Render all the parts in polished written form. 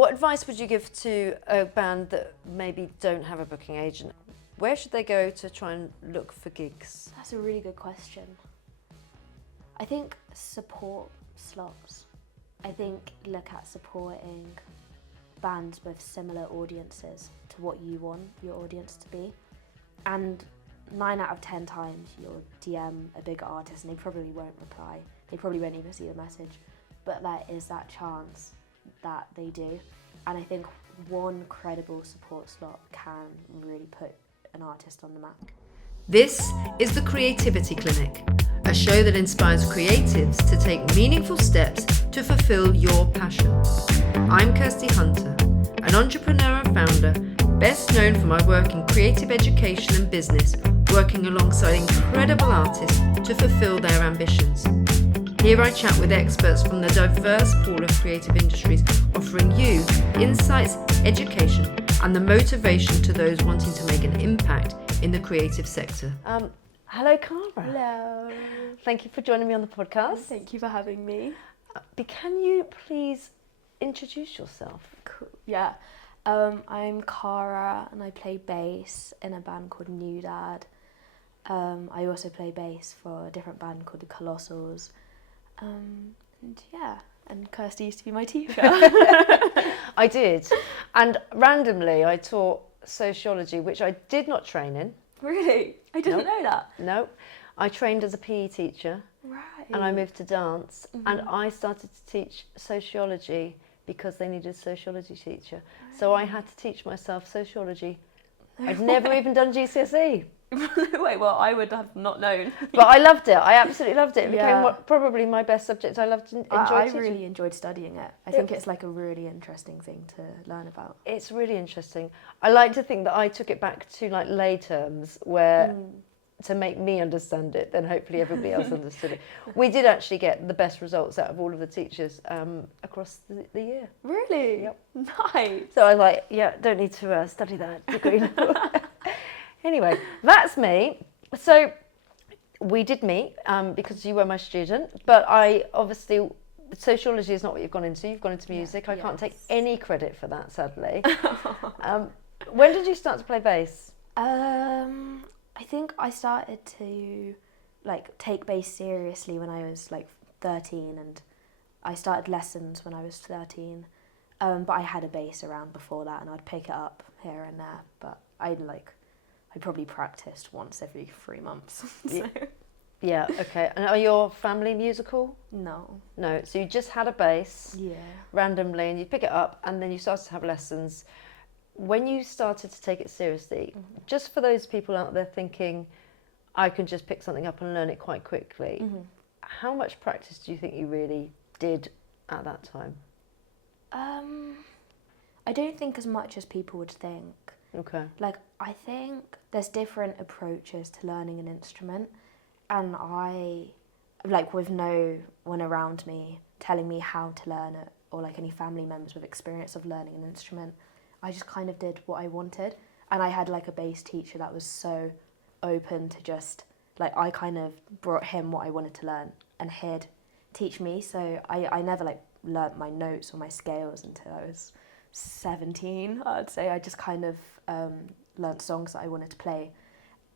What advice would you give to a band that maybe don't have a booking agent? Where should they go to try and look for gigs? That's a really good question. I think support slots. I think look at supporting bands with similar audiences to what you want your audience to be. And 9 out of 10 times you'll DM a big artist and they probably won't reply. They probably won't even see the message. But there is that chance that they do. And I think one credible support slot can really put an artist on the map. This is the Creativity Clinic, a show that inspires creatives to take meaningful steps to fulfill your passion. I'm Kirsty Hunter, an entrepreneur and founder, best known for my work in creative education and business, working alongside incredible artists to fulfill their ambitions. Here I chat with experts from the diverse pool of creative industries, offering you insights, education, and the motivation to those wanting to make an impact in the creative sector. Hello, Cara. Hello. Thank you for joining me on the podcast. Thank you for having me. Can you please introduce yourself? Cool. Yeah. I'm Cara and I play bass in a band called Newdad. I also play bass for a different band called the Colossals. And Kirsty used to be my teacher. I did. And randomly I taught sociology, which I did not train in. Really? I didn't know that. No. I trained as a PE teacher. Right. And I moved to dance. Mhm. And I started to teach sociology because they needed a sociology teacher. So I had to teach myself sociology. I'd never even done GCSE. No way, well, I would have not known. But I loved it. I absolutely loved it. It Yeah. became probably my best subject. I loved enjoyed I teaching. really enjoyed studying it. I think it's like a really interesting thing to learn about. It's really interesting. I like to think that I took it back to like lay terms where to make me understand it, then hopefully everybody else understood it. We did actually get the best results out of all of the teachers across the year. Really? Yep. Nice. So I was like, yeah, don't need to study that degree. Anyway, that's me. So we did meet because you were my student, but I obviously, sociology is not what you've gone into. You've gone into music. I can't take any credit for that, sadly. When did you start to play bass? I think I started to like take bass seriously when I was like 13, and I started lessons when I was 13. But I had a bass around before that, and I'd pick it up here and there. But I probably practiced once every 3 months. So. Yeah, okay. And are your family musical? No. No, so you just had a bass randomly and you pick it up and then you started to have lessons. When you started to take it seriously, just for those people out there thinking, I can just pick something up and learn it quite quickly, how much practice do you think you really did at that time? I don't think as much as people would think. Okay. Like, I think there's different approaches to learning an instrument, and I, like, with no one around me telling me how to learn it, or like any family members with experience of learning an instrument, I just kind of did what I wanted. And I had like a bass teacher that was so open to just, like, I kind of brought him what I wanted to learn and he'd teach me. So I never like learnt my notes or my scales until I was 17, I'd say. I just kind of learnt songs that I wanted to play,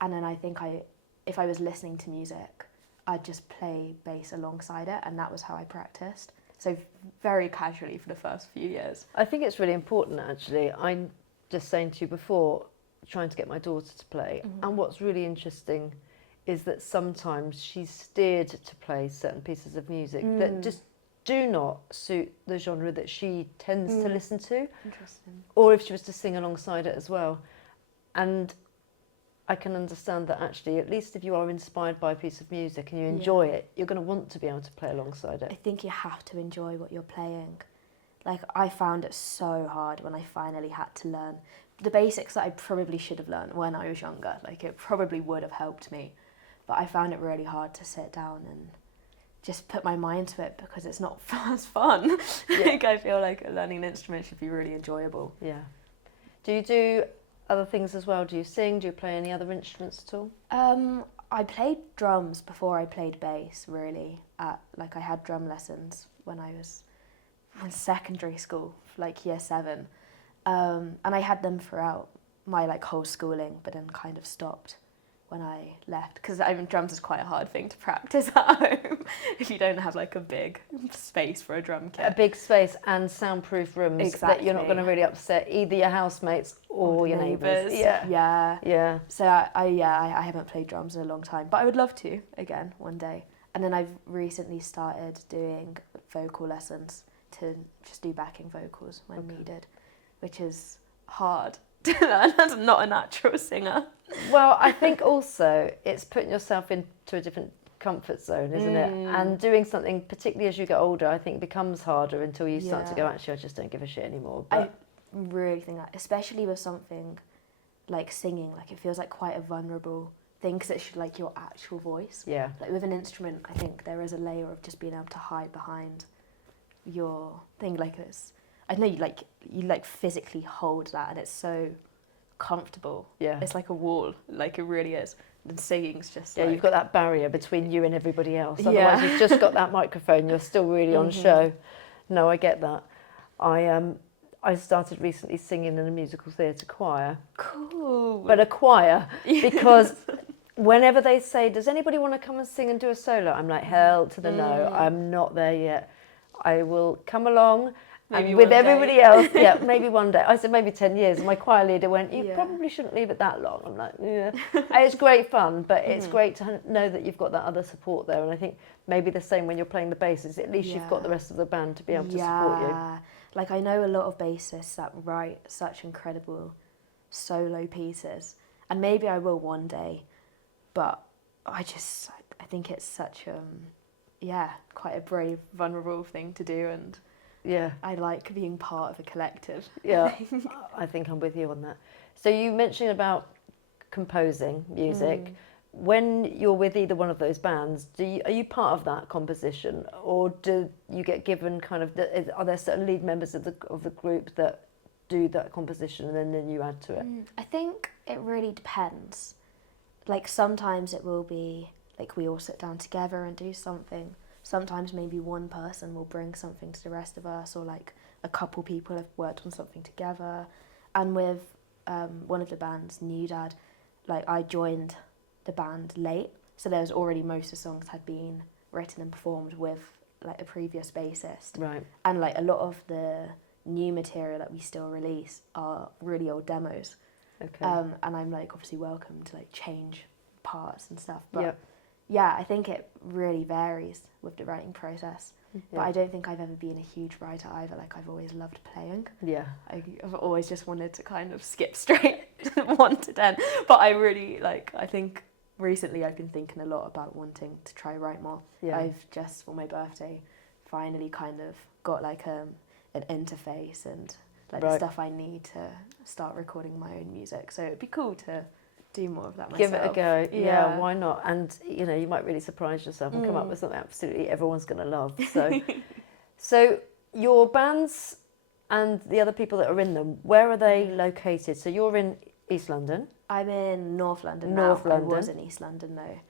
and then I think if I was listening to music, I'd just play bass alongside it, and that was how I practiced. So very casually for the first few years. I think it's really important actually. I'm just saying to you before, trying to get my daughter to play, and what's really interesting is that sometimes she's steered to play certain pieces of music that just do not suit the genre that she tends to listen to. Interesting. Or if she was to sing alongside it as well. And I can understand that actually, at least if you are inspired by a piece of music and you enjoy it, you're going to want to be able to play alongside it. I think you have to enjoy what you're playing. Like, I found it so hard when I finally had to learn the basics that I probably should have learned when I was younger. Like, it probably would have helped me. But I found it really hard to sit down and just put my mind to it because it's not as fun. Like, I feel like learning an instrument should be really enjoyable. Yeah. Do you do other things as well? Do you sing? Do you play any other instruments at all? I played drums before I played bass, really. I had drum lessons when I was in secondary school, like year 7, and I had them throughout my like whole schooling, but then kind of stopped when I left, because I mean, drums is quite a hard thing to practice at home if you don't have like a big space for a drum kit. A big space and soundproof rooms that you're not Exactly. going to really upset either your housemates or your neighbours. Yeah. So I haven't played drums in a long time, but I would love to again one day. And then I've recently started doing vocal lessons to just do backing vocals when needed, which is hard. I'm not a natural singer. Well, I think also it's putting yourself into a different comfort zone, isn't it? And doing something, particularly as you get older, I think becomes harder until you start to go, actually, I just don't give a shit anymore. But I really think that, especially with something like singing, like it feels like quite a vulnerable thing, because it's like your actual voice. yeah, Like with an instrument, I think there is a layer of just being able to hide behind your thing. Like it's, I know you physically hold that, and it's so comfortable. yeah. It's like a wall, like it really is. And singing's just Yeah, like, you've got that barrier between you and everybody else. Otherwise, Yeah. you've just got that microphone. You're still really on show. No, I get that. I started recently singing in a musical theatre choir, cool. but a choir, because whenever they say, "Does anybody want to come and sing and do a solo?" I'm like, hell to the no. I'm not there yet. I will come along. Maybe And with one everybody day. else, yeah, maybe one day. I said maybe 10 years. And my choir leader went, you Yeah. probably shouldn't leave it that long. I'm like, yeah. It's great fun, but it's great to know that you've got that other support there. And I think maybe the same when you're playing the bass, is at least you've got the rest of the band to be able to support you. Like I know a lot of bassists that write such incredible solo pieces, and maybe I will one day, but I think it's such quite a brave, vulnerable thing to do, and Yeah, I like being part of a collective. yeah. I think I'm with you on that. So you mentioned about composing music. When you're with either one of those bands, are you part of that composition, or do you get given kind of? Are there certain lead members of the group that do that composition, and then you add to it? I think it really depends. Like sometimes it will be like we all sit down together and do something. Sometimes maybe one person will bring something to the rest of us, or like a couple people have worked on something together. And with one of the bands, Newdad, like I joined the band late, so there's already most of the songs had been written and performed with like a previous bassist. Right. And like a lot of the new material that we still release are really old demos. Okay. And I'm like obviously welcome to like change parts and stuff. But Yep. yeah, I think it really varies with the writing process. But I don't think I've ever been a huge writer either. Like I've always loved playing. Yeah. I've always just wanted to kind of skip straight 1 to 10. But I really I think recently I've been thinking a lot about wanting to try write more. Yeah. I've just for my birthday finally kind of got like an interface and like the stuff I need to start recording my own music. So it'd be cool to do more of that myself. Give it a go. Yeah, why not? And you might really surprise yourself and come up with something absolutely everyone's going to love. So, so your bands and the other people that are in them, where are they located? So you're in East London. I'm in North London North now. London. I was in East London though.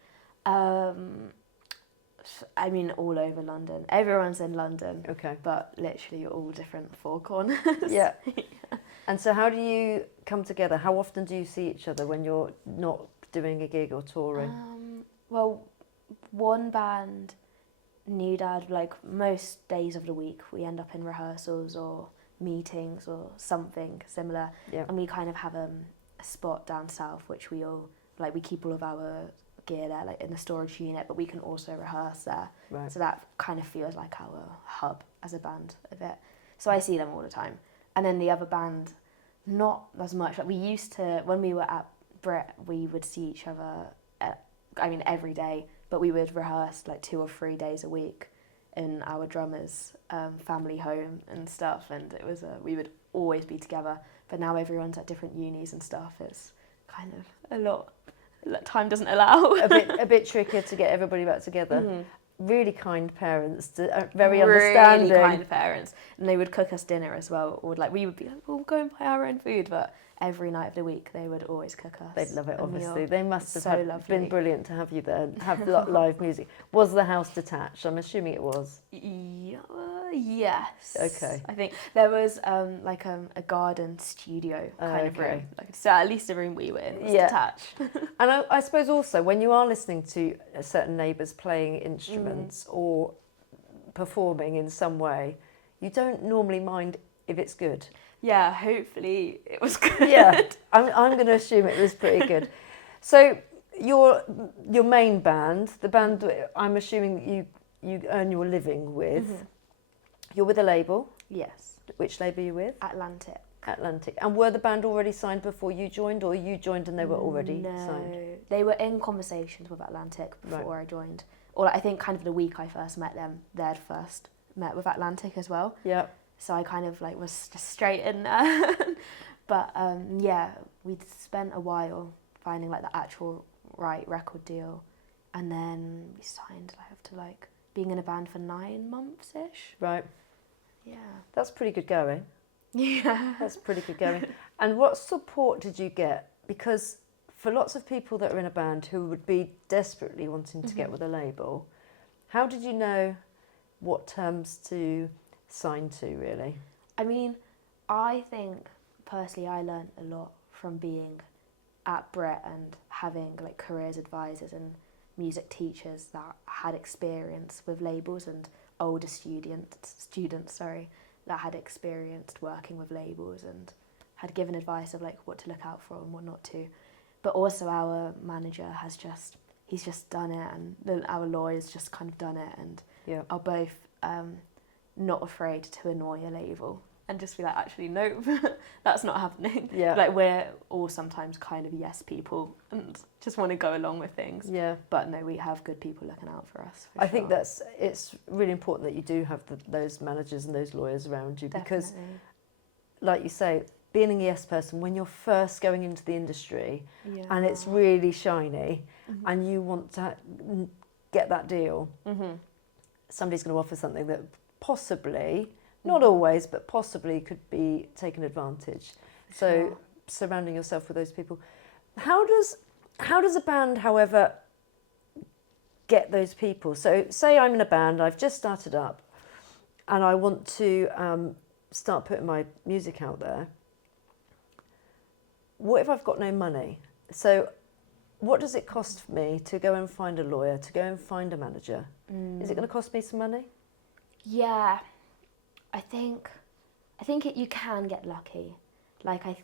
I mean all over London. Everyone's in London. Okay. But literally all different four corners. Yeah. And so how do you come together? How often do you see each other when you're not doing a gig or touring? Well, one band, Newdad, like most days of the week, we end up in rehearsals or meetings or something similar. Yeah. And we kind of have a spot down south, which we all, like we keep all of our gear there, like in the storage unit, but we can also rehearse there. Right. So that kind of feels like our hub as a band a bit. So I see them all the time. And then the other band, not as much. Like we used to, when we were at Brit, we would see each other, every day, but we would rehearse like 2 or 3 days a week in our drummer's family home and stuff. And it was we would always be together. But now everyone's at different unis and stuff. It's kind of a lot. Time doesn't allow. a bit trickier to get everybody back together. Mm-hmm. Really kind parents, very understanding. Really kind parents, and they would cook us dinner as well. Or like we would be like, we'll go and buy our own food, but every night of the week they would always cook us. They'd love it, a obviously. meal. They must have So been lovely. brilliant to have you there, have live music. Was the house detached? I'm assuming it was. Yes. Okay. I think there was like a garden studio kind of room. So at least the room we were in was detached. And I suppose also when you are listening to certain neighbours playing instruments or performing in some way, you don't normally mind if it's good. Yeah, hopefully it was good. Yeah, I'm going to assume it was pretty good. So your main band, the band that I'm assuming you earn your living with, you're with a label. Yes. Which label are you with? Atlantic. Atlantic. And were the band already signed before you joined, or you joined and they were already signed? No, they were in conversations with Atlantic before I joined. Or I think kind of the week I first met them, they'd first met with Atlantic as well. Yeah. So I kind of like was just straight in there. But yeah, we'd spent a while finding like the actual right record deal, and then we signed after like being in a band for 9 months-ish. Right. Yeah. That's pretty good going. Yeah. That's pretty good going. And what support did you get? Because for lots of people that are in a band who would be desperately wanting to get with a label, how did you know what terms to sign to, really? I mean, I think personally I learned a lot from being at Brit and having like careers advisors and music teachers that had experience with labels, and older students that had experienced working with labels and had given advice of like what to look out for and what not to. But also our manager he's just done it, and our lawyers just kind of done it, and are both not afraid to annoy a label and just be like, actually, no, that's not happening. Yeah. Like, we're all sometimes kind of yes people and just want to go along with things. Yeah. But no, we have good people looking out for us. I think it's really important that you do have those managers and those lawyers around you. Definitely. Because, like you say, being a yes person, when you're first going into the industry and it's really shiny and you want to get that deal, somebody's going to offer something that possibly, not always, but possibly could be taken advantage. So surrounding yourself with those people. How does a band, however, get those people? So say I'm in a band, I've just started up, and I want to start putting my music out there. What if I've got no money? So what does it cost me to go and find a lawyer, to go and find a manager? Is it going to cost me some money? Yeah, I think you can get lucky. Like, I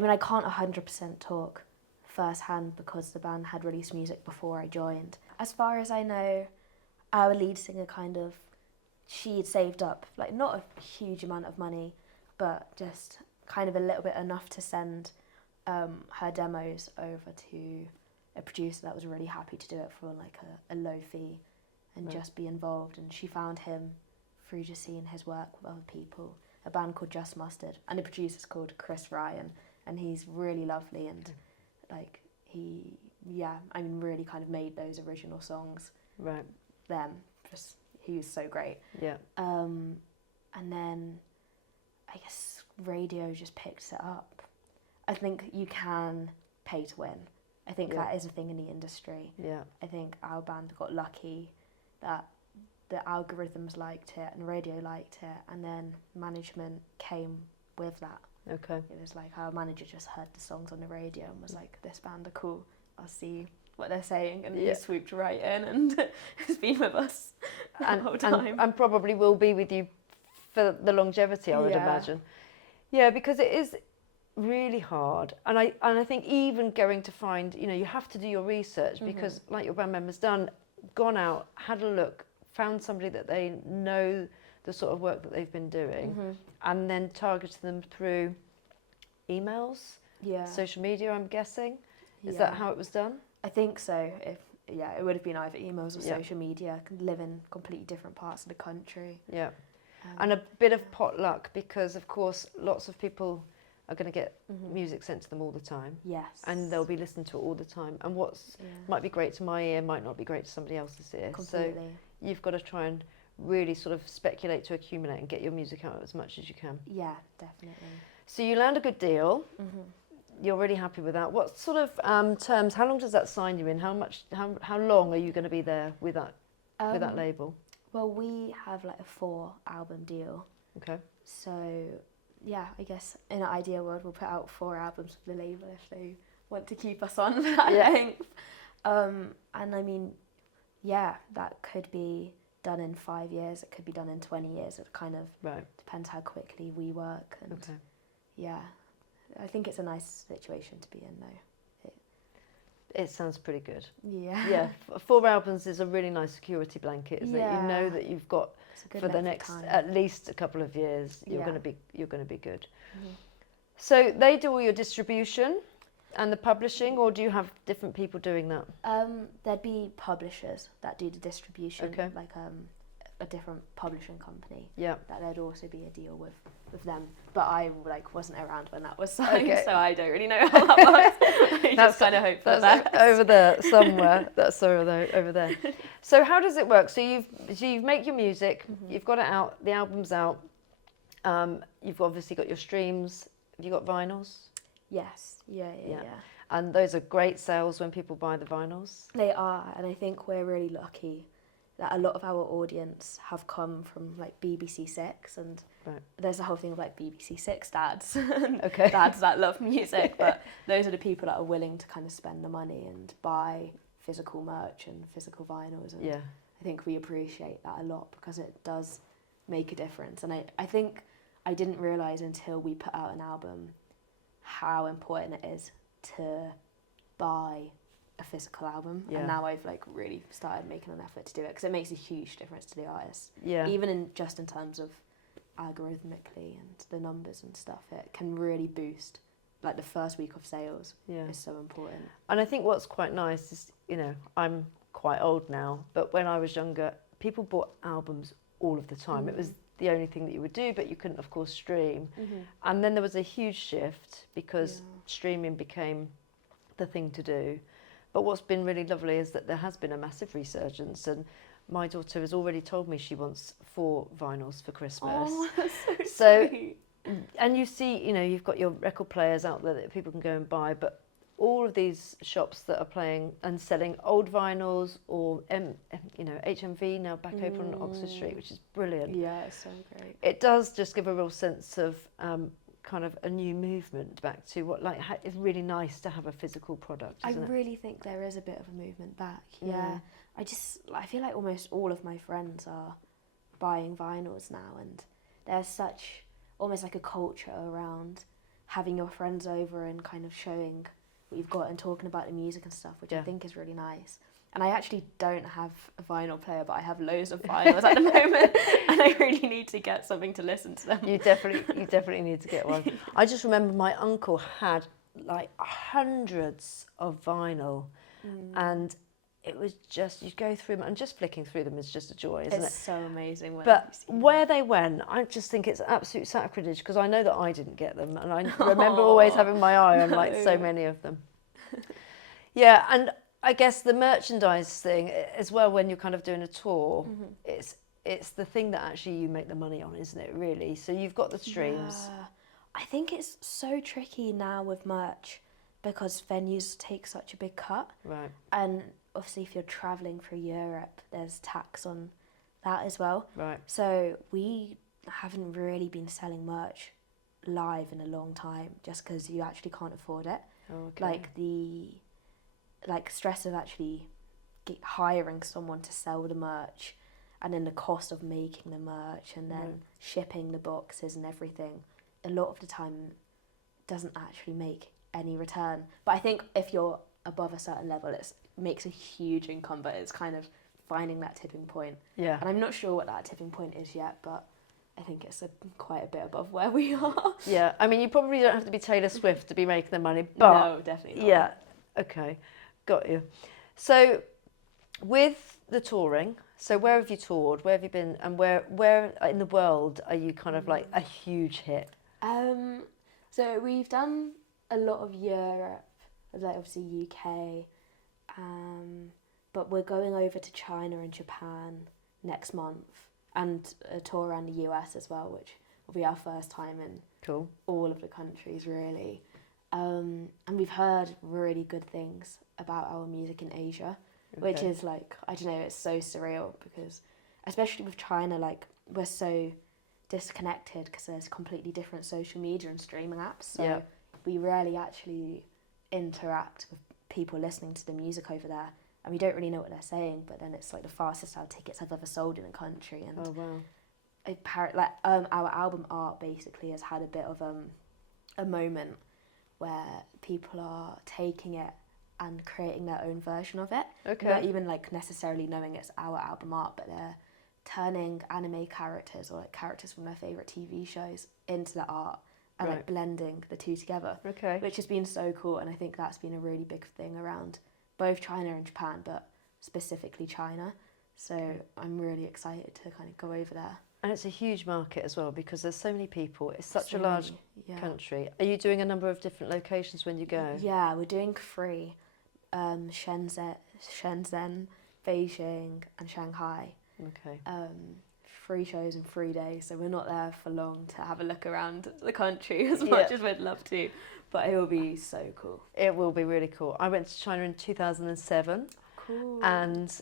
mean, I can't 100% talk firsthand because the band had released music before I joined. As far as I know, our lead singer she had saved up, like, not a huge amount of money, but just kind of a little bit enough to send her demos over to a producer that was really happy to do it for like a low fee and just be involved. And she found him through just seeing his work with other people, a band called Just Mustard, and the producer's called Chris Ryan, and he's really lovely, and like he really kind of made those original songs. Right. He was so great. Yeah. And then I guess radio just picks it up. I think you can pay to win. I think that is a thing in the industry. Yeah. I think our band got lucky that the algorithms liked it and radio liked it, and then management came with that. Okay. It was like our manager just heard the songs on the radio and was like, this band are cool, I'll see what they're saying, and he swooped right in and has been with us the whole time. And probably will be with you for the longevity, I would imagine. Yeah, because it is really hard, and I think even going to find, you have to do your research, because like your band members gone out, had a look, found somebody that they know the sort of work that they've been doing, and then targeted them through emails, social media, I'm guessing. Is that how it was done? I think so. It would have been either emails or social media. Live in completely different parts of the country. Yeah. And a bit of potluck, because of course lots of people are going to get music sent to them all the time. Yes. And they'll be listening to it all the time. And might be great to my ear might not be great to somebody else's ear. Completely. So you've got to try and really sort of speculate to accumulate and get your music out as much as you can. Yeah, definitely. So you land a good deal. You're really happy with that. What sort of terms? How long does that sign you in? How long are you going to be there with that label? Well, we have like a 4-album deal. Okay. So, yeah, I guess in an ideal world, we'll put out 4 albums with the label if they want to keep us on for that length. And I mean, yeah, that could be done in 5 years. It could be done in 20 years. It kind of depends how quickly we work. And yeah, I think it's a nice situation to be in, though. It sounds pretty good. Yeah. Yeah, 4 albums is a really nice security blanket, isn't it? You know Yeah. that you've got for the next at least a couple of years. You're going to be good. Mm-hmm. So they do all your distribution and the publishing, or do you have different people doing that? There'd be publishers that do the distribution, Okay. like a different publishing company. Yeah. That there'd also be a deal with them. But I wasn't around when that was signed, so I don't really know how that works. I just kind of hope for that. Over there somewhere. That's over there. So how does it work? So you make your music, you've got it out, the album's out. You've obviously got your streams. Have you got vinyls? Yes. Yeah. And those are great sales when people buy the vinyls. They are, and I think we're really lucky that a lot of our audience have come from like BBC Six, and there's the whole thing of like BBC Six dads, and dads that love music, but those are the people that are willing to kind of spend the money and buy physical merch and physical vinyls, and I think we appreciate that a lot because it does make a difference. And I think I didn't realise until we put out an album how important it is to buy a physical album, and now I've like really started making an effort to do it because it makes a huge difference to the artist. Even in terms of algorithmically and the numbers and stuff, it can really boost like the first week of sales. Is so important. And I think what's quite nice is, you know, I'm quite old now, but when I was younger, people bought albums all of the time. It was the only thing that you would do, but you couldn't of course stream. And then there was a huge shift because streaming became the thing to do. But what's been really lovely is that there has been a massive resurgence, and my daughter has already told me she wants 4 vinyls for Christmas. Oh, that's so sweet. And you see, you know, you've got your record players out there that people can go and buy, but all of these shops that are playing and selling old vinyls, or you know, HMV now back open on Oxford Street, which is brilliant. Yeah, it's so great. It does just give a real sense of kind of a new movement back to what it's really nice to have a physical product, isn't it? I really think there is a bit of a movement back. Yeah. I feel like almost all of my friends are buying vinyls now, and there's such almost like a culture around having your friends over and kind of showing what you've got and talking about the music and stuff, which I think is really nice. And I actually don't have a vinyl player, but I have loads of vinyls at the moment, and I really need to get something to listen to them. You definitely need to get one. I just remember my uncle had like hundreds of vinyl, and it was just, you go through them, and just flicking through them is just a joy, isn't it? It's so amazing. But where they went, I just think it's absolute sacrilege, because I know that I didn't get them, and I remember always having my eye on like so many of them. Yeah, and I guess the merchandise thing as well, when you're kind of doing a tour, it's the thing that actually you make the money on, isn't it, really? So you've got the streams. Yeah. I think it's so tricky now with merch because venues take such a big cut. Right. And obviously if you're travelling through Europe, there's tax on that as well. Right. So we haven't really been selling merch live in a long time just because you actually can't afford it. Oh, okay. Like the stress of actually hiring someone to sell the merch, and then the cost of making the merch, and then shipping the boxes and everything, a lot of the time doesn't actually make any return. But I think if you're above a certain level, it makes a huge income, but it's kind of finding that tipping point. Yeah. And I'm not sure what that tipping point is yet, but I think it's quite a bit above where we are. Yeah, I mean, you probably don't have to be Taylor Swift to be making the money, but... No, definitely not. Yeah, okay, got you. So, with the touring, so where have you toured? Where have you been? And where in the world are you kind of like a huge hit? So we've done a lot of Europe, like obviously UK, but we're going over to China and Japan next month, and a tour around the US as well, which will be our first time in all of the countries, really. And we've heard really good things about our music in Asia, which is like, I don't know, it's so surreal because especially with China, like we're so disconnected because there's completely different social media and streaming apps. So we rarely actually interact with people listening to the music over there, and we don't really know what they're saying. But then it's like the fastest selling tickets I've ever sold in a country, and Oh wow. Our album art basically has had a bit of a moment where people are taking it and creating their own version of it. Okay. Not even like necessarily knowing it's our album art, but they're turning anime characters or like characters from their favourite TV shows into the art and like blending the two together. Okay. Which has been so cool, and I think that's been a really big thing around both China and Japan, but specifically China. So I'm really excited to kind of go over there. And it's a huge market as well because there's so many people. It's such a large country. Are you doing a number of different locations when you go? Yeah, we're doing 3. Shenzhen, Beijing and Shanghai. Okay. 3 shows in 3 days, so we're not there for long to have a look around the country as much as we'd love to, but it will be so cool. It will be really cool. I went to China in 2007. Cool. And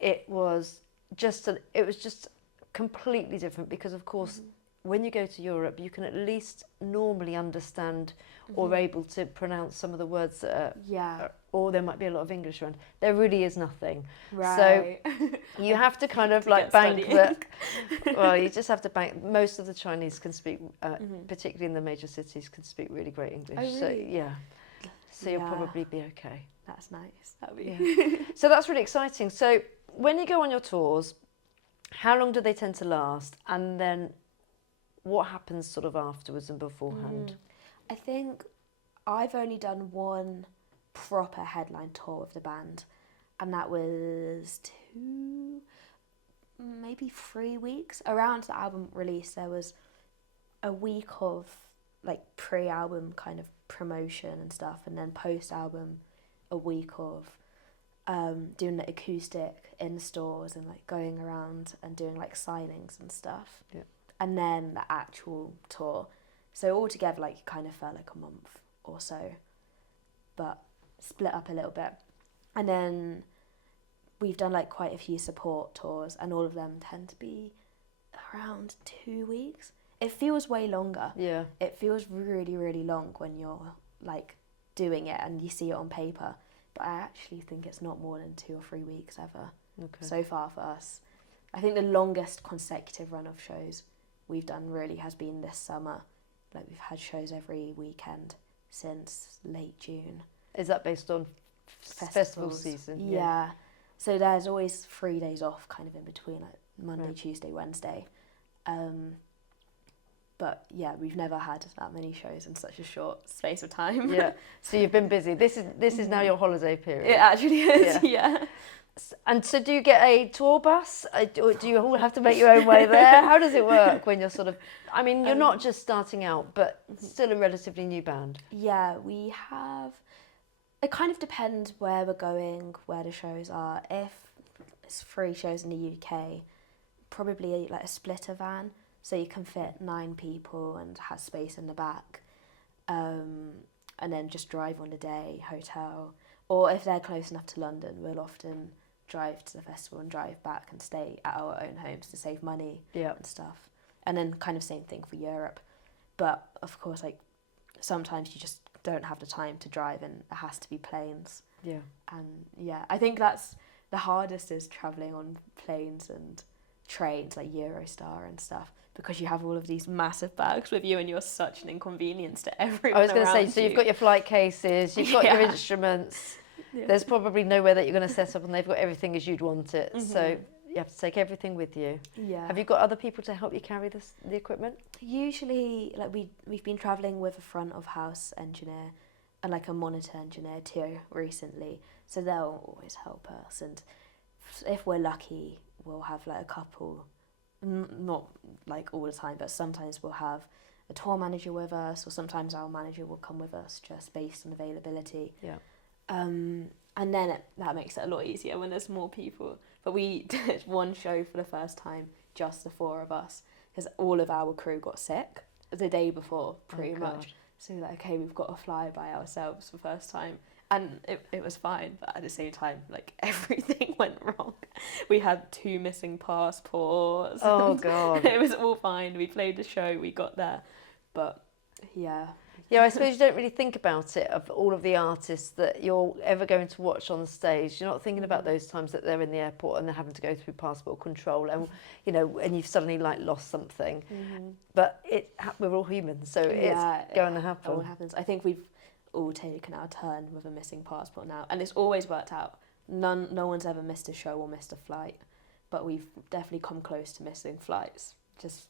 it was just completely different because of course when you go to Europe you can at least normally understand or able to pronounce some of the words that are, or there might be a lot of English around. There really is nothing. Right. So you have to kind of like bank that. Well, you just have to bank. Most of the Chinese can speak, particularly in the major cities, can speak really great English. Oh, really? So yeah. So you'll probably be okay. That's nice. That'll be So that's really exciting. So when you go on your tours, how long do they tend to last? And then what happens sort of afterwards and beforehand? I think I've only done one proper headline tour of the band, and that was 2, maybe 3 weeks. Around the album release, there was a week of like pre-album kind of promotion and stuff, and then post-album a week of doing the acoustic in stores and like going around and doing like signings and stuff. Yeah. And then the actual tour. So altogether, like, it kind of felt like a month or so, but split up a little bit. And then we've done like quite a few support tours, and all of them tend to be around 2 weeks. It feels way longer. Yeah. It feels really, really long when you're like doing it and you see it on paper. But I actually think it's not more than 2 or 3 weeks ever so far for us. I think the longest consecutive run of shows we've done really has been this summer. Like, we've had shows every weekend since late June. Is that based on festival season? Yeah. So there's always 3 days off kind of in between, like Monday, Tuesday, Wednesday. But yeah, we've never had that many shows in such a short space of time. Yeah. So you've been busy. This is now your holiday period. It actually is, yeah. And so do you get a tour bus? Or do you all have to make your own way there? How does it work when you're sort of... I mean, you're not just starting out, but still a relatively new band. Yeah, we have... It kind of depends where we're going, where the shows are. If it's 3 shows in the UK, probably like a splitter van, so you can fit 9 people and has space in the back. And then just drive on the day, hotel. Or if they're close enough to London, we'll often drive to the festival and drive back and stay at our own homes to save money and stuff. And then kind of same thing for Europe. But of course, like, sometimes you just don't have the time to drive and it has to be planes. Yeah. And yeah, I think that's the hardest, is travelling on planes and trains like Eurostar and stuff, because you have all of these massive bags with you and you're such an inconvenience to everyone. I was going to say, around so you. you've got your flight cases, you've got your instruments. Yeah. There's probably nowhere that you're going to set up and they've got everything as you'd want it. So you have to take everything with you. Yeah. Have you got other people to help you carry the equipment? Usually, like, we've been travelling with a front of house engineer and like a monitor engineer too recently. So they'll always help us. And if we're lucky, we'll have like a couple, not like all the time, but sometimes we'll have a tour manager with us, or sometimes our manager will come with us just based on availability. Yeah. And then that makes it a lot easier when there's more people. But we did one show for the first time, just the 4 of us, because all of our crew got sick the day before, pretty much. So we're like, okay, we've got to fly by ourselves for the first time. And it was fine, but at the same time, like, everything went wrong. We had 2 missing passports. Oh, God. It was all fine. We played the show, we got there. But, yeah. Yeah, I suppose you don't really think about it, of all of the artists that you're ever going to watch on stage. You're not thinking about those times that they're in the airport and they're having to go through passport control and, you know, and you've suddenly, like, lost something. But we're all human, so it's going to happen. It all happens. I think we've all taken our turn with a missing passport now, and it's always worked out. No one's ever missed a show or missed a flight, but we've definitely come close to missing flights just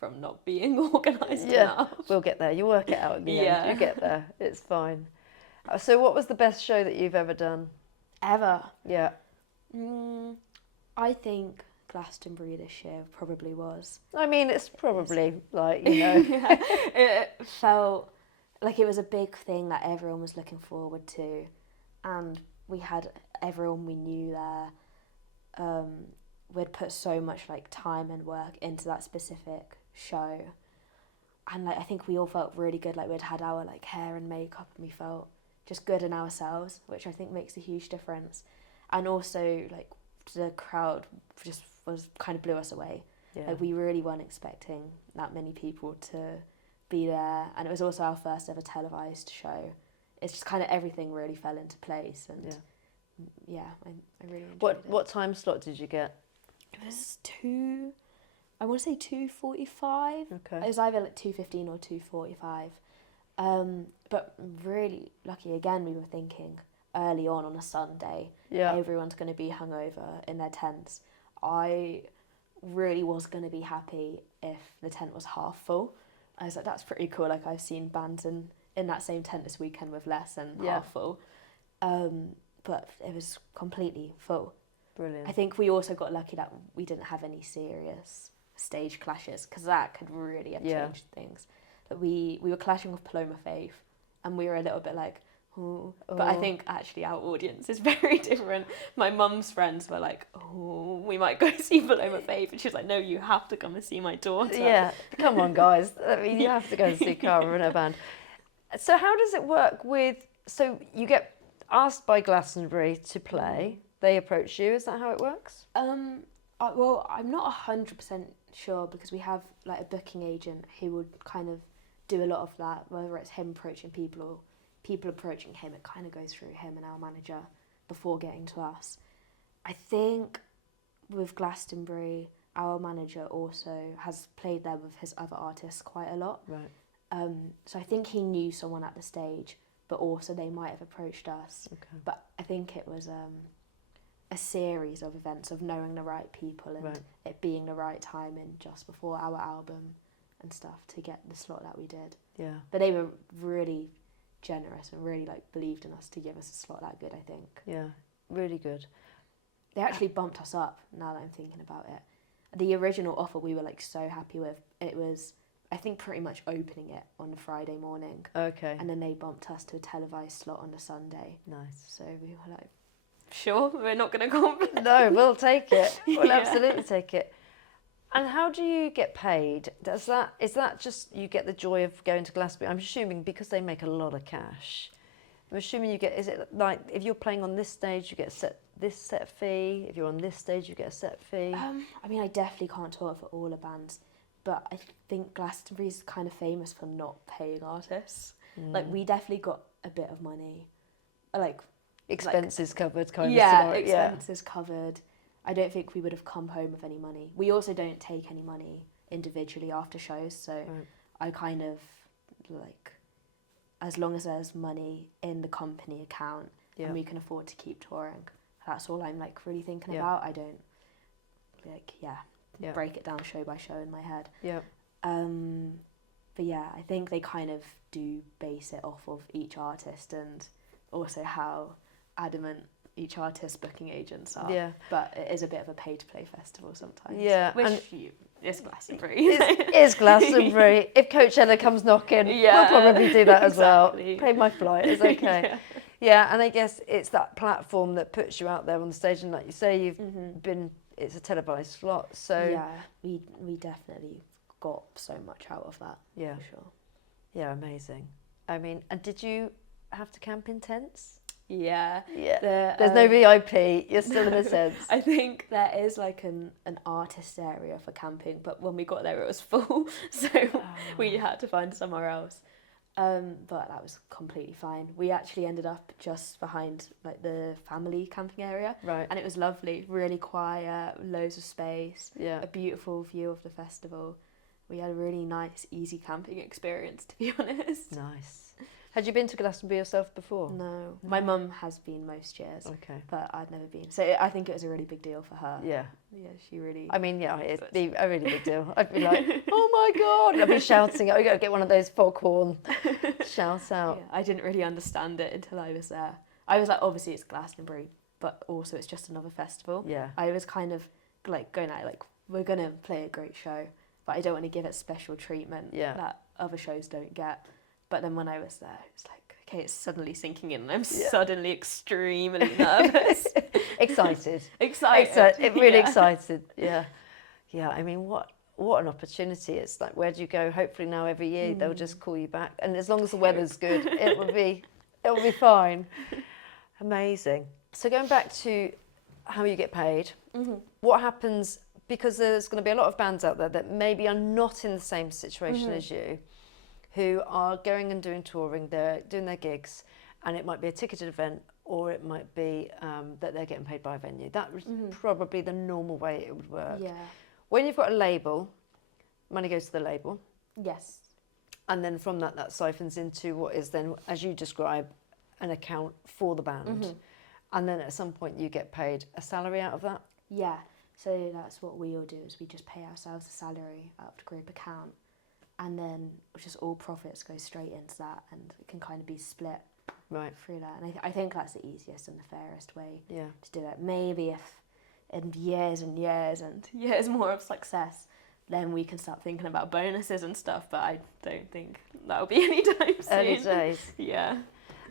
from not being organised enough. We'll get there. You work it out in the end. You get there. It's fine. So what was the best show that you've ever done? Ever? Yeah. I think Glastonbury this year probably was. I mean, it's probably like, you know. It felt like it was a big thing that everyone was looking forward to, and we had everyone we knew there. We'd put so much like time and work into that specific show, and like I think we all felt really good. Like we'd had our like hair and makeup, and we felt just good in ourselves, which I think makes a huge difference. And also like the crowd just was kind of blew us away. Yeah. Like we really weren't expecting that many people to be there, and it was also our first ever televised show. It's just kind of everything really fell into place, and I really enjoyed it. What time slot did you get? It was I want to say 2:45. Okay. It was either like 2:15 or 2:45. But really lucky again. We were thinking early on a Sunday. Yeah. Everyone's going to be hungover in their tents. I really was going to be happy if the tent was half full. I was like, that's pretty cool. Like I've seen bands in that same tent this weekend with less than half full. But it was completely full. Brilliant. I think we also got lucky that we didn't have any serious stage clashes, because that could really have changed things. But we were clashing with Paloma Faith, and we were a little bit like, ooh. But I think actually our audience is very different. My mum's friends were like, oh, we might go see Paloma Faith, and she was like, no, you have to come and see my daughter. Yeah, come on, guys. I mean, you have to go and see Cara and her band. So how does it work with? So you get asked by Glastonbury to play. They approach you. Is that how it works? Well, I'm not 100% sure, because we have like a booking agent who would kind of do a lot of that, whether it's him approaching people or people approaching him. It kind of goes through him and our manager before getting to us. I think with Glastonbury, our manager also has played there with his other artists quite a lot. Right. So I think he knew someone at the stage, but also they might have approached us. Okay. But I think it was a series of events of knowing the right people and it being the right timing just before our album and stuff to get the slot that we did. Yeah. But they were really generous and really like believed in us to give us a slot that good, I think. Yeah. Really good. They actually bumped us up, now that I'm thinking about it. The original offer we were like so happy with. It was, I think, pretty much opening it on a Friday morning. Okay. And then they bumped us to a televised slot on a Sunday. Nice. So we were like, Sure, we're not going to complain. No, we'll take it. We'll Yeah. absolutely take it. And how do you get paid? Is that just you get the joy of going to Glastonbury? I'm assuming because they make a lot of cash. I'm assuming you get, is it like if you're playing on this stage you get this set fee, if you're on this stage you get a set fee? I mean, I definitely can't talk for all the bands, but I think Glastonbury's kind of famous for not paying artists. Like we definitely got a bit of money, like Expenses covered kind of yeah, scenario. expenses covered. I don't think we would have come home with any money. We also don't take any money individually after shows, so I kind of like, as long as there's money in the company account and we can afford to keep touring, that's all I'm like really thinking about. I don't like break it down show by show in my head. Yeah. But yeah, I think they kind of do base it off of each artist and also how adamant each artist's booking agents are. Yeah. But it is a bit of a pay-to-play festival sometimes. Yeah. Which and is Glastonbury. is Glastonbury. If Coachella comes knocking, Yeah, we'll probably do that as exactly. well. Pay my flight, it's okay. Yeah, and I guess it's that platform that puts you out there on the stage, and like you say, you've been, it's a televised slot, so... Yeah, we definitely got so much out of that, for sure. Yeah, amazing. I mean, and did you have to camp in tents? Yeah. Yeah. There's no VIP. You're still in a sense. I think there is like an artist area for camping, but when we got there it was full, so we had to find somewhere else. But that was completely fine. We actually ended up just behind like the family camping area, Right. and it was lovely, really quiet, loads of space, Yeah. a beautiful view of the festival. We had a really nice, easy camping experience, to be honest. Nice. Had you been to Glastonbury yourself before? No, my mum has been most years, Okay. but I'd never been. So I think it was a really big deal for her. Yeah. Yeah, she really. I mean, yeah, it'd be a really big deal. I'd be like, oh my God. I'd be shouting. I'd go get one of those foghorn shout out. Yeah, I didn't really understand it until I was there. I was like, obviously it's Glastonbury, but also it's just another festival. Yeah. I was kind of like going out like, we're going to play a great show, but I don't want to give it special treatment that other shows don't get. But then when I was there, it's like, okay, it's suddenly sinking in and I'm suddenly extremely nervous. Excited. Excited. Really excited. Yeah. Yeah. I mean, what an opportunity. It's like, where do you go? Hopefully now every year they'll just call you back. And as long as the weather's good, it will be fine. Amazing. So going back to how you get paid, what happens, because there's going to be a lot of bands out there that maybe are not in the same situation as you, who are going and doing touring, they're doing their gigs, and it might be a ticketed event, or it might be that they're getting paid by a venue. That was probably the normal way it would work. Yeah. When you've got a label, money goes to the label, Yes. and then from that siphons into what is then, as you describe, an account for the band. And then at some point you get paid a salary out of that. Yeah. So that's what we all do, is we just pay ourselves a salary out of the group account. And then just all profits go straight into that, and it can kind of be split through that. And I think that's the easiest and the fairest way to do it. Maybe if in years and years and years more of success, then we can start thinking about bonuses and stuff, but I don't think that'll be anytime soon. Early days. Yeah.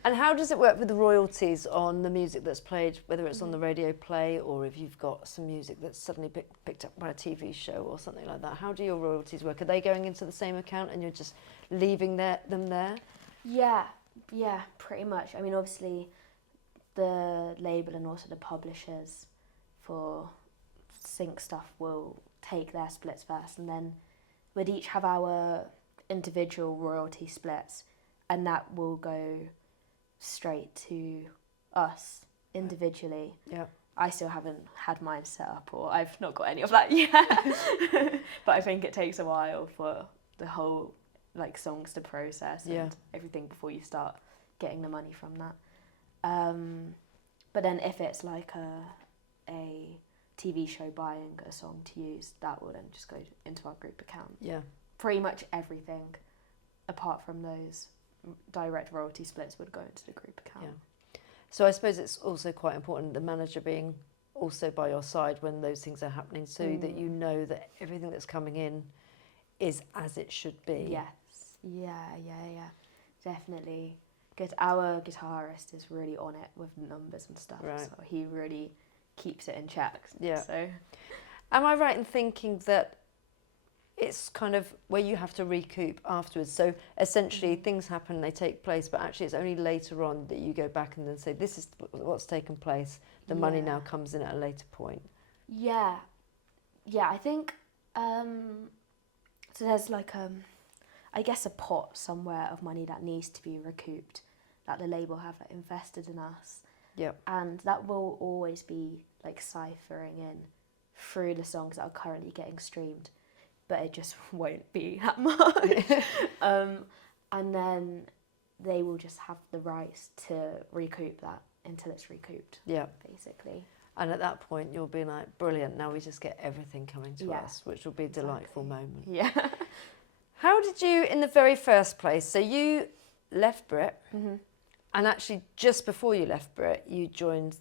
And how does it work with the royalties on the music that's played, whether it's on the radio play or if you've got some music that's suddenly picked up by a TV show or something like that? How do your royalties work? Are they going into the same account and you're just leaving them there? Yeah, pretty much. I mean, obviously, the label and also the publishers for sync stuff will take their splits first, and then we'd each have our individual royalty splits, and that will go straight to us individually. Yeah. I still haven't had mine set up, or I've not got any of that yet. But I think it takes a while for the whole like songs to process and everything before you start getting the money from that. But then if it's like a TV show buying a song to use, that will then just go into our group account. Yeah. Pretty much everything apart from those direct royalty splits would go into the group account. Yeah. So I suppose it's also quite important the manager being also by your side when those things are happening, so that you know that everything that's coming in is as it should be. Yes. Yeah. Definitely. Our guitarist is really on it with numbers and stuff, Right. so he really keeps it in check. Yeah. So, Am I right in thinking that it's kind of where you have to recoup afterwards? So essentially things happen, they take place, but actually it's only later on that you go back and then say, this is what's taken place. The money now comes in at a later point. yeah, I think, so there's like, I guess a pot somewhere of money that needs to be recouped, that the label have invested in us. Yep. And that will always be like ciphering in through the songs that are currently getting streamed, but it just won't be that much. And then they will just have the rights to recoup that until it's recouped. Yeah. Basically. And at that point you'll be like, brilliant, now we just get everything coming to us, which will be a delightful moment. Yeah. How did you, in the very first place, so you left Brit, and actually just before you left Brit, you joined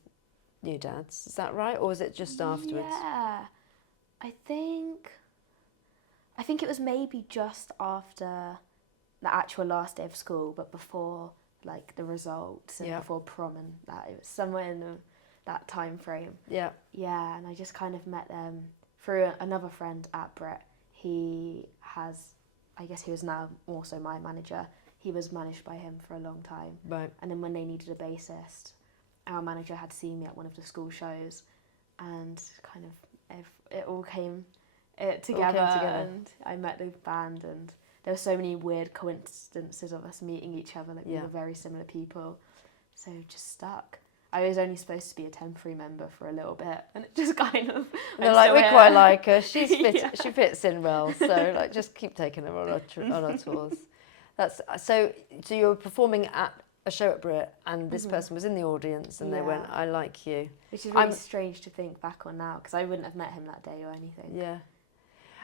Newdad's, is that right? Or was it just afterwards? Yeah. I think it was maybe just after the actual last day of school, but before like the results and before prom and that. It was somewhere in that time frame. Yeah. Yeah, and I just kind of met them through another friend at Brit. He was now also my manager. He was managed by him for a long time. Right. And then when they needed a bassist, our manager had seen me at one of the school shows, and kind of it all came together, and I met the band, and there were so many weird coincidences of us meeting each other, like we were very similar people, so it just stuck. I was only supposed to be a temporary member for a little bit, and it just kind of... They're like, we quite like her. She fits in well, so like just keep taking her on our tours. So you were performing at a show at Brit, and this person was in the audience, and they went, I like you. Which is really strange to think back on now, because I wouldn't have met him that day or anything. Yeah.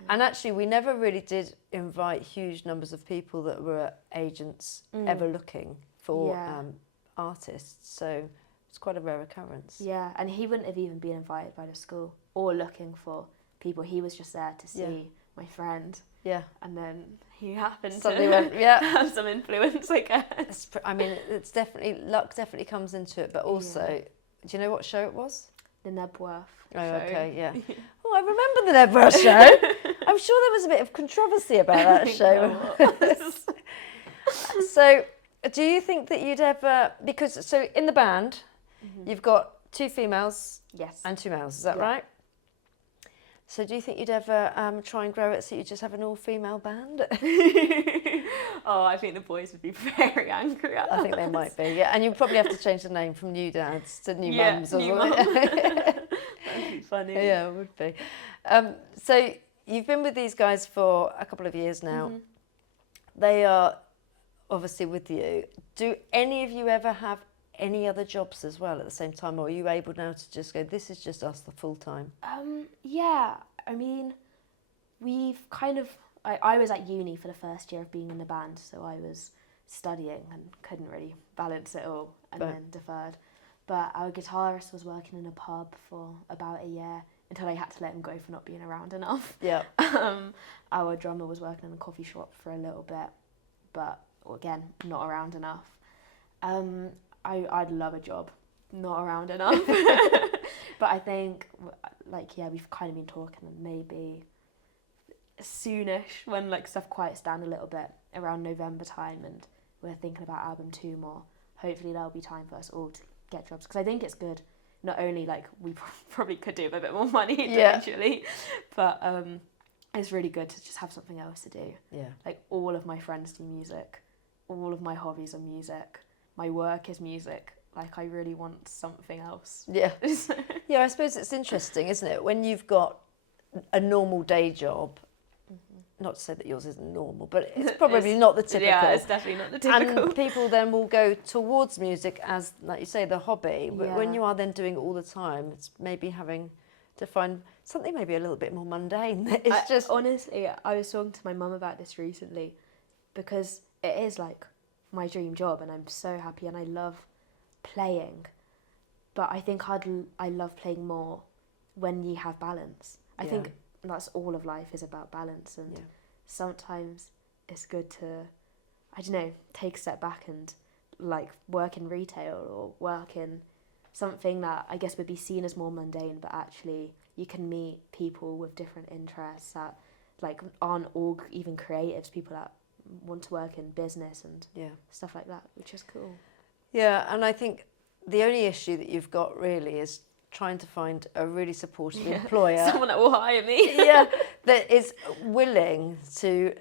And actually, we never really did invite huge numbers of people that were agents ever looking for artists, so it's quite a rare occurrence. Yeah, and he wouldn't have even been invited by the school or looking for people. He was just there to see my friend. Yeah. And then he happened Suddenly to went, have some influence, I guess. I mean, it's definitely, luck definitely comes into it, but also, do you know what show it was? The Nebworth show. Okay, yeah. Oh, I remember the Nebworth show. I'm sure there was a bit of controversy about that show. So, do you think that you'd ever, because, so in the band, you've got 2 females and 2 males, is that right? So do you think you'd ever try and grow it so you just have an all-female band? Oh, I think the boys would be very angry at I think they might be, yeah. And you'd probably have to change the name from Newdads to New Mums or New something. That'd be funny. Yeah, it would be. So you've been with these guys for a couple of years now. They are obviously with you. Do any of you ever have any other jobs as well at the same time, or are you able now to just go, this is just us the full time? Yeah, I mean, we've kind of, I was at uni for the first year of being in the band, so I was studying and couldn't really balance it all, and then deferred. But our guitarist was working in a pub for about a year until I had to let him go for not being around enough. Yeah. Our drummer was working in a coffee shop for a little bit, but again, not around enough. I'd love a job, not around enough. But I think, we've kind of been talking, and maybe soonish, when stuff quiets down a little bit, around November time, and we're thinking about album 2 more. Hopefully there'll be time for us all to get jobs, because I think it's good. Not only we probably could do with a bit more money eventually, but it's really good to just have something else to do. Yeah. All of my friends do music, all of my hobbies are music. My work is music. I really want something else. Yeah. Yeah, I suppose it's interesting, isn't it? When you've got a normal day job, not to say that yours isn't normal, but it's probably not the typical. Yeah, it's definitely not the typical. And people then will go towards music as, like you say, the hobby. But when you are then doing it all the time, it's maybe having to find something maybe a little bit more mundane. It's just... Honestly, I was talking to my mum about this recently, because it is my dream job, and I'm so happy, and I love playing, but I think I love playing more when you have balance. I think that's all of life is about balance, and sometimes it's good to, I don't know, take a step back and work in retail or work in something that I guess would be seen as more mundane, but actually you can meet people with different interests that aren't all even creatives, people that want to work in business and stuff like that, which is cool. Yeah, and I think the only issue that you've got really is trying to find a really supportive employer. Someone that will hire me. That is willing to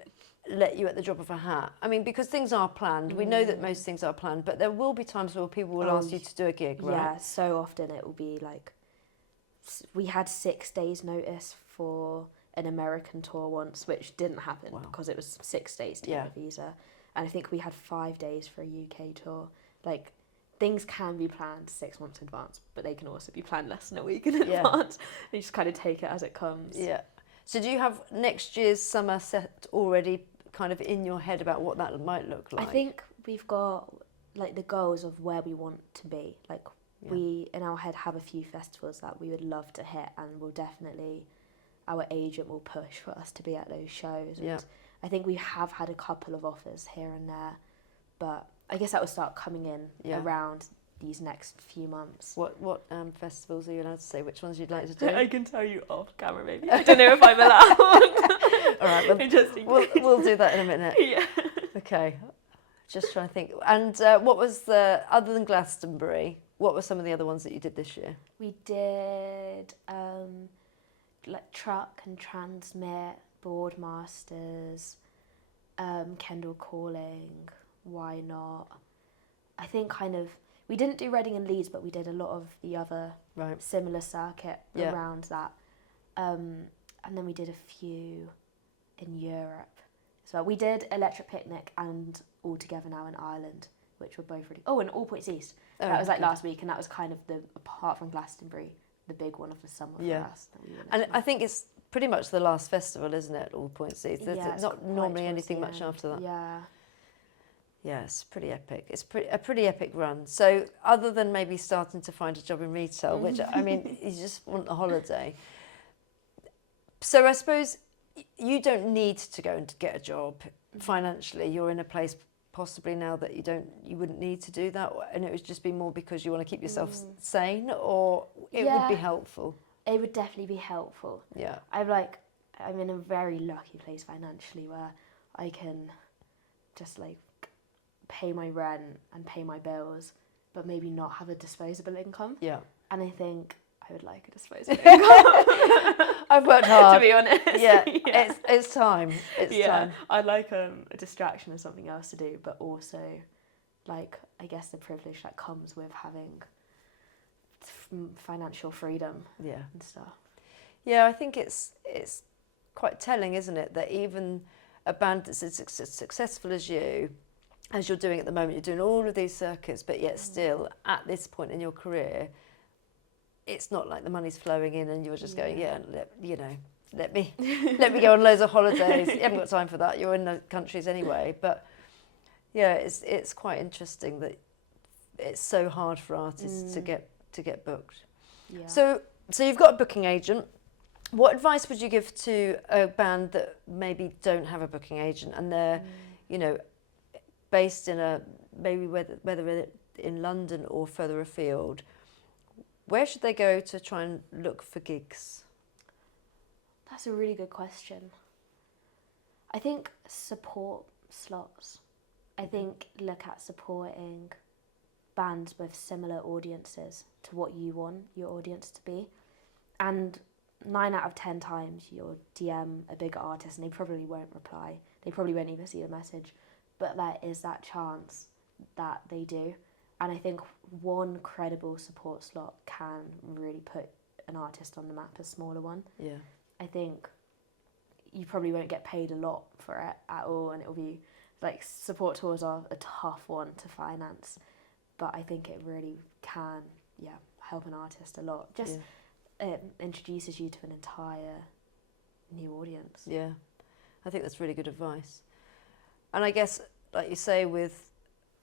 let you at the drop of a hat. I mean, because things are planned. We know that most things are planned, but there will be times where people will ask you to do a gig, right? Yeah, so often it will be we had 6 days notice for an American tour once, which didn't happen because it was 6 days to get a visa. And I think we had 5 days for a UK tour. Things can be planned 6 months in advance, but they can also be planned less than a week in advance. You just kind of take it as it comes. Yeah. So do you have next year's summer set already kind of in your head about what that might look like? I think we've got the goals of where we want to be. We in our head have a few festivals that we would love to hit, and we'll definitely, our agent will push for us to be at those shows. And I think we have had a couple of offers here and there, but I guess that will start coming in around these next few months. What festivals are you allowed to say? Which ones you'd like to do? I can tell you off camera, maybe. I don't know if I'm allowed. All right, we'll do that in a minute. Yeah. Okay, just trying to think. And what was other than Glastonbury, what were some of the other ones that you did this year? We did like truck and transmit, boardmasters, Kendall calling, why not? I think we didn't do Reading and Leeds, but we did a lot of the other Right. similar circuit Yeah. around that. And then we did a few in Europe as well. We did Electric Picnic and All Together Now in Ireland, which were both really... Oh, and All Points East. Oh, That was like good. last week, and that was kind of apart from Glastonbury, the big one of the summer Yeah. for us. That we went And to. I think it's pretty much the last festival, isn't it? All Points East. There's Yeah, it's not quite normally towards anything the much end. after that. Yeah. Yeah, it's pretty epic. It's a pretty epic run. So other than maybe starting to find a job in retail, which I mean, you just want a holiday. So I suppose you don't need to go and get a job financially. You're in a place possibly now that you wouldn't need to do that, and it would just be more because you want to keep yourself sane, or it would be Yeah. helpful. It would definitely be helpful. Yeah. I'm in a very lucky place financially where I can just like pay my rent and pay my bills, but maybe not have a disposable income. Yeah. And I think I would like a disposable income. I've worked hard. To be honest. Yeah, Yeah. It's time. It's time. I like a distraction and something else to do, but also, like, I guess the privilege that comes with having financial freedom Yeah. and stuff. Yeah, I think it's quite telling, isn't it, that even a band that's as successful as you're doing at the moment, you're doing all of these circuits, but yet still at this point in your career, it's not like the money's flowing in and you're just going, let me go on loads of holidays. You haven't got time for that. You're in the countries anyway. But yeah, it's quite interesting that it's so hard for artists to get booked. Yeah. So you've got a booking agent. What advice would you give to a band that maybe don't have a booking agent and they're, based in maybe whether in London or further afield? Where should they go to try and look for gigs? That's a really good question. I think support slots. I think look at supporting bands with similar audiences to what you want your audience to be. And 9 out of 10 times you'll DM a bigger artist and they probably won't reply. They probably won't even see the message. But there is that chance that they do. And I think one credible support slot can really put an artist on the map, a smaller one. Yeah. I think you probably won't get paid a lot for it at all, and it'll be like support tours are a tough one to finance, but I think it really can help an artist a lot. Just it introduces you to an entire new audience. Yeah, I think that's really good advice. And I guess, like you say, with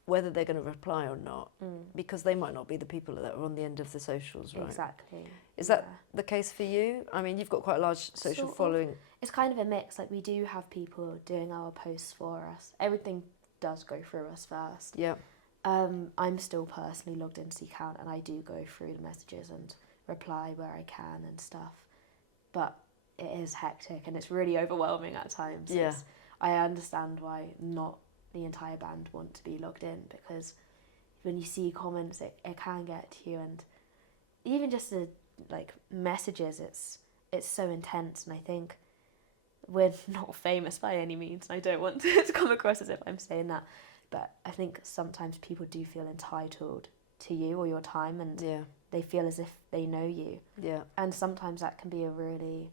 whether they're going to reply or not, because they might not be the people that are on the end of the socials, right? Exactly. Is that the case for you? I mean, you've got quite a large social Sort of. following. It's kind of a mix. Like, we do have people doing our posts for us. Everything does go through us first. Yeah. I'm still personally logged into the account and I do go through the messages and reply where I can and stuff. But it is hectic and it's really overwhelming at times. Yeah. I understand why not the entire band want to be logged in, because when you see comments it can get to you, and even just the messages, it's so intense. And I think we're not famous by any means, and I don't want to come across as if I'm saying that, but I think sometimes people do feel entitled to you or your time, and they feel as if they know you. Yeah. And sometimes that can be a really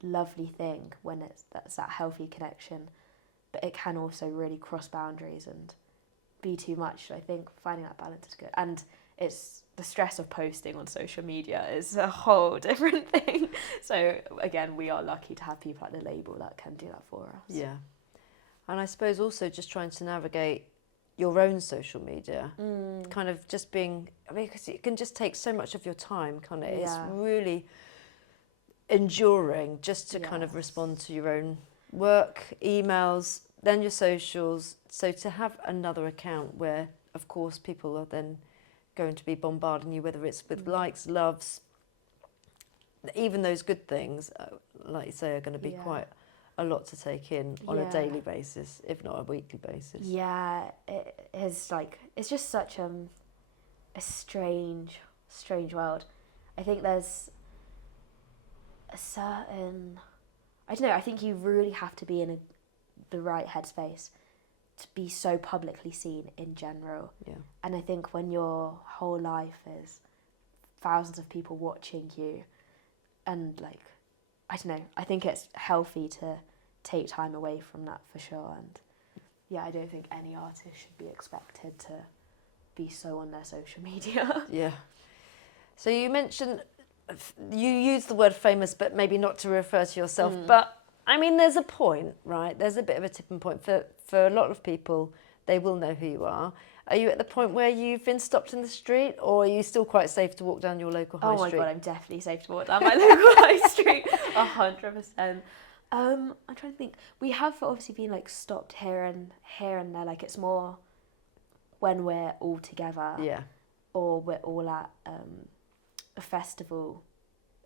lovely thing when that's that healthy connection, but it can also really cross boundaries and be too much. I think finding that balance is good. And it's the stress of posting on social media is a whole different thing. So again, we are lucky to have people at the label that can do that for us. Yeah. And I suppose also just trying to navigate your own social media, kind of just being, because it can just take so much of your time, can't it? It's really enduring just to kind of respond to your own work, emails, then your socials. So to have another account where, of course, people are then going to be bombarding you, whether it's with likes, loves, even those good things, like you say, are going to be quite a lot to take in on a daily basis, if not a weekly basis. Yeah, it is it's just such a strange world. I think there's a certain, I don't know, I think you really have to be in the right headspace to be so publicly seen in general. Yeah. And I think when your whole life is thousands of people watching you, and like, I don't know, I think it's healthy to take time away from that for sure. And yeah, I don't think any artist should be expected to be so on their social media. Yeah. So you mentioned, you used the word famous, but maybe not to refer to yourself. But I mean, there's a point, right? There's a bit of a tipping point for a lot of people. They will know who you are. Are you at the point where you've been stopped in the street, or are you still quite safe to walk down your local high street? Oh my God, I'm definitely safe to walk down my local high street, 100%. I'm trying to think. We have obviously been like stopped here and there. Like it's more when we're all together, Yeah. or we're all at a festival,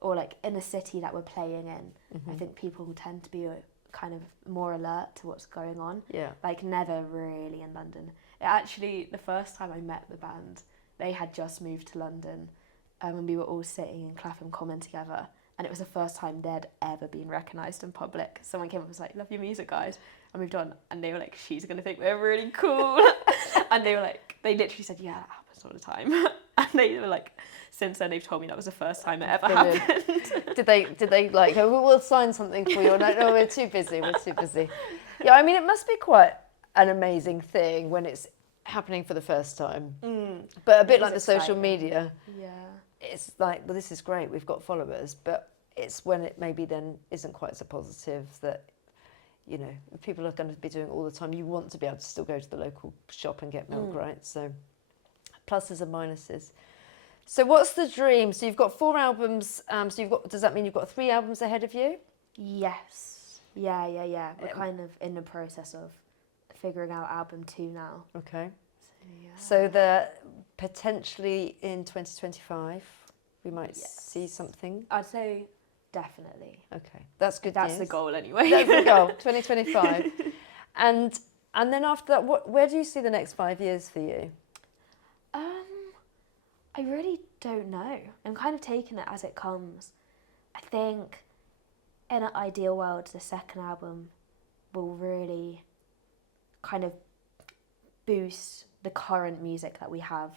or like in a city that we're playing in. I think people tend to be kind of more alert to what's going on. Yeah. Like never really in London. Actually, the first time I met the band, they had just moved to London, and we were all sitting in Clapham Common together. And it was the first time they'd ever been recognised in public. Someone came up and was like, "Love your music, guys." I moved on, and they were like, "She's going to think we're really cool." And they were like, they literally said, "Yeah, that happens all the time." And they were like, since then they've told me that was the first time it ever Brilliant. happened. Did they like, "Oh, we'll sign something for you"? No, we're too busy. Yeah, I mean, it must be quite an amazing thing when it's happening for the first time. But a bit like the social media, Yeah. it's like, well, this is great, we've got followers, but it's when it maybe then isn't quite so positive that, you know, people are going to be doing it all the time. You want to be able to still go to the local shop and get milk, right? So pluses and minuses. So what's the dream? So you've got 4 albums. So you've got, does that mean you've got 3 albums ahead of you? Yes. Yeah. We're kind of in the process of figuring out album 2 now. Okay. So, yeah. So the potentially in 2025 we might see something. I'd say definitely. Okay, that's good. That's the news. goal anyway. That's the goal. 2025, and then after that, where do you see the next 5 years for you? I really don't know. I'm kind of taking it as it comes. I think in an ideal world, the second album will really kind of boost the current music that we have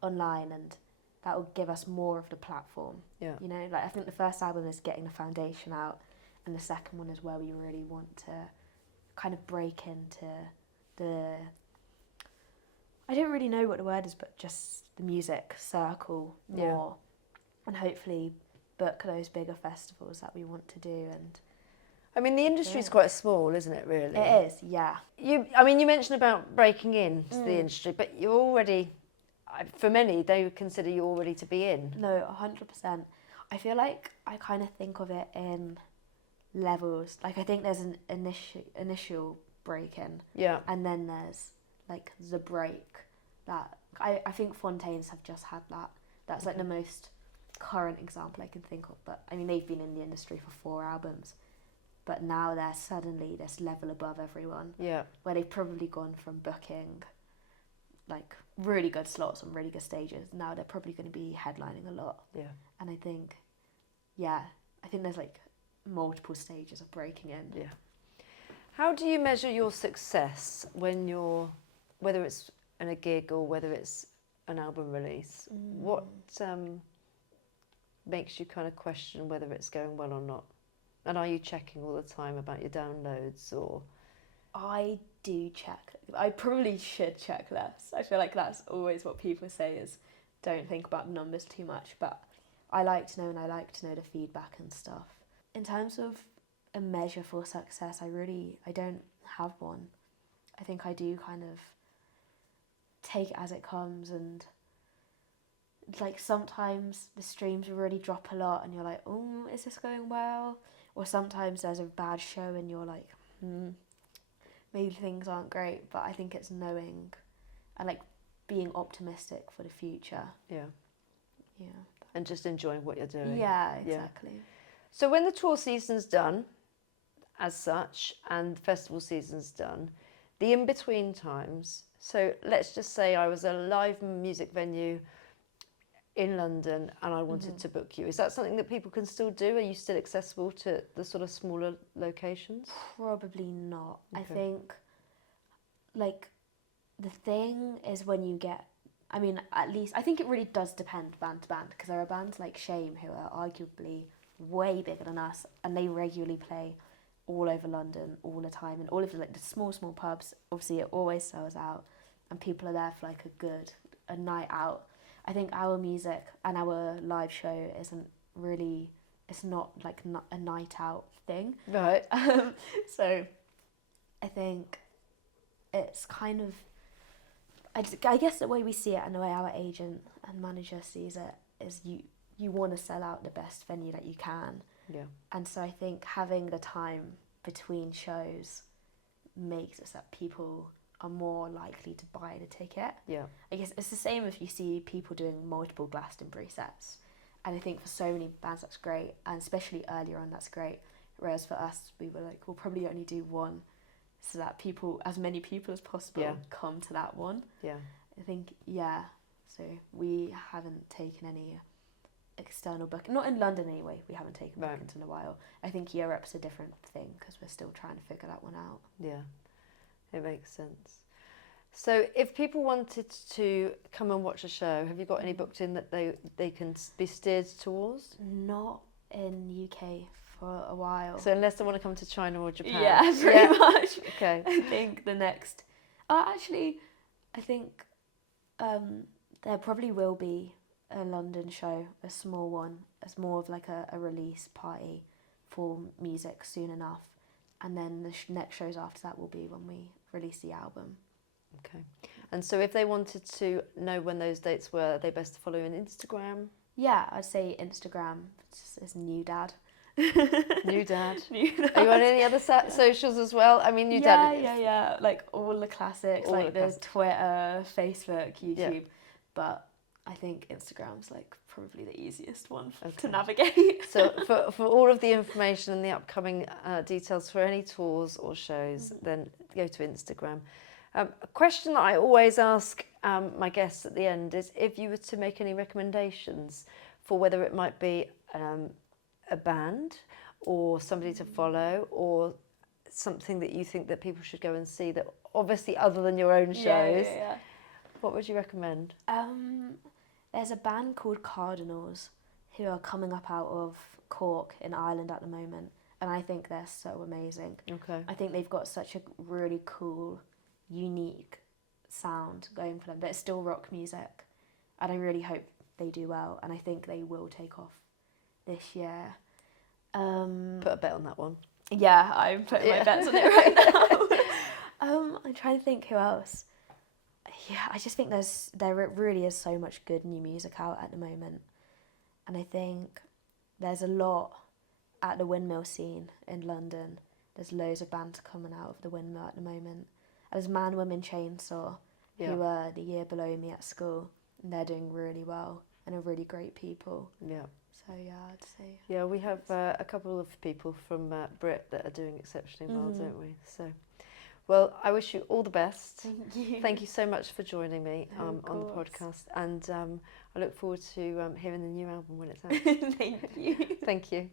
online, and that will give us more of the platform. Yeah. You know, like I think the first album is getting the foundation out, and the second one is where we really want to kind of break into the, I don't really know what the word is, but just the music circle more, and hopefully book those bigger festivals that we want to do. And I mean, the industry's quite small, isn't it? Really, it is. Yeah. You mentioned about breaking into the industry, but you're already. For many, they would consider you already to be in. No, 100%. I feel like I kind of think of it in levels. Like I think there's an initial break-in. Yeah. And then there's like the break that I think Fontaines have just had that. That's like the most current example I can think of. But I mean, they've been in the industry for 4 albums, but now they're suddenly this level above everyone. Yeah. Where they've probably gone from booking like really good slots on really good stages. Now they're probably going to be headlining a lot. Yeah. And I think there's like multiple stages of breaking in. Yeah. How do you measure your success when whether it's in a gig or whether it's an album release? What makes you kind of question whether it's going well or not? And are you checking all the time about your downloads or? I do check. I probably should check less. I feel like that's always what people say is don't think about numbers too much, but I like to know, and I like to know the feedback and stuff. In terms of a measure for success, I don't have one. I think I do kind of take it as it comes, and like sometimes the streams will really drop a lot and you're like, oh, is this going well? Or sometimes there's a bad show and you're like, maybe things aren't great. But I think it's knowing and like being optimistic for the future. Yeah. Yeah. And just enjoying what you're doing. Yeah, exactly. Yeah. So when the tour season's done, as such, and festival season's done, the in-between times, so let's just say I was a live music venue in London and I wanted to book you, is that something that people can still do? Are you still accessible to the sort of smaller locations? Probably not. I Okay. think, like, the thing is when you get, I mean, at least, I think it really does depend band to band, because there are bands like Shame who are arguably way bigger than us, and they regularly play all over London all the time, and all of the, like, the small pubs. Obviously, it always sells out, and people are there for like a night out. I think our music and our live show isn't really, it's not like a night out thing. Right. So I think it's kind of, I guess the way we see it and the way our agent and manager sees it is you want to sell out the best venue that you can. Yeah. And so I think having the time between shows makes it so that people are more likely to buy the ticket. Yeah. I guess it's the same if you see people doing multiple Glastonbury sets. And I think for so many bands that's great, and especially earlier on that's great. Whereas for us, we were like, we'll probably only do one, so that as many people as possible come to that one. Yeah. I think, so we haven't taken any external booking, not in London anyway, we haven't taken bookings in a while. I think Europe's a different thing because we're still trying to figure that one out. Yeah, it makes sense. So if people wanted to come and watch a show, have you got any booked in that they can be steered towards? Not in UK for a while. So unless they want to come to China or Japan? Yeah, pretty much. Okay. I think the next... actually, I think there probably will be a London show, a small one, as more of like a release party for music soon enough. And then the next shows after that will be when we release the album. Okay. And so if they wanted to know when those dates were, are they best to follow you on Instagram? Yeah, I'd say Instagram. It's Newdad. Newdad. Newdad. Are you on any other socials as well? I mean, Newdad. Yeah. Like all the classics. All like the there's Twitter, Facebook, YouTube. Yeah. But I think Instagram's like probably the easiest one Okay. to navigate. So for all of the information and the upcoming details for any tours or shows, then go to Instagram. A question that I always ask my guests at the end is if you were to make any recommendations for whether it might be a band or somebody to follow or something that you think that people should go and see, that obviously other than your own shows, what would you recommend? There's a band called Cardinals who are coming up out of Cork in Ireland at the moment, and I think they're so amazing. Okay. I think they've got such a really cool, unique sound going for them, but it's still rock music, and I really hope they do well, and I think they will take off this year. Put a bet on that one. Yeah, I'm putting my bets on it right now. I'm trying to think who else. Yeah, I just think there really is so much good new music out at the moment, and I think there's a lot at the windmill scene in London. There's loads of bands coming out of the windmill at the moment. And there's Man, Woman, Chainsaw, who are the year below me at school, and they're doing really well and are really great people. Yeah. So yeah, I'd say. Yeah, we have a couple of people from Brit that are doing exceptionally well, don't we? So, well, I wish you all the best. Thank you. Thank you so much for joining me on the course. podcast, and I look forward to hearing the new album when it's out. Thank you. Thank you.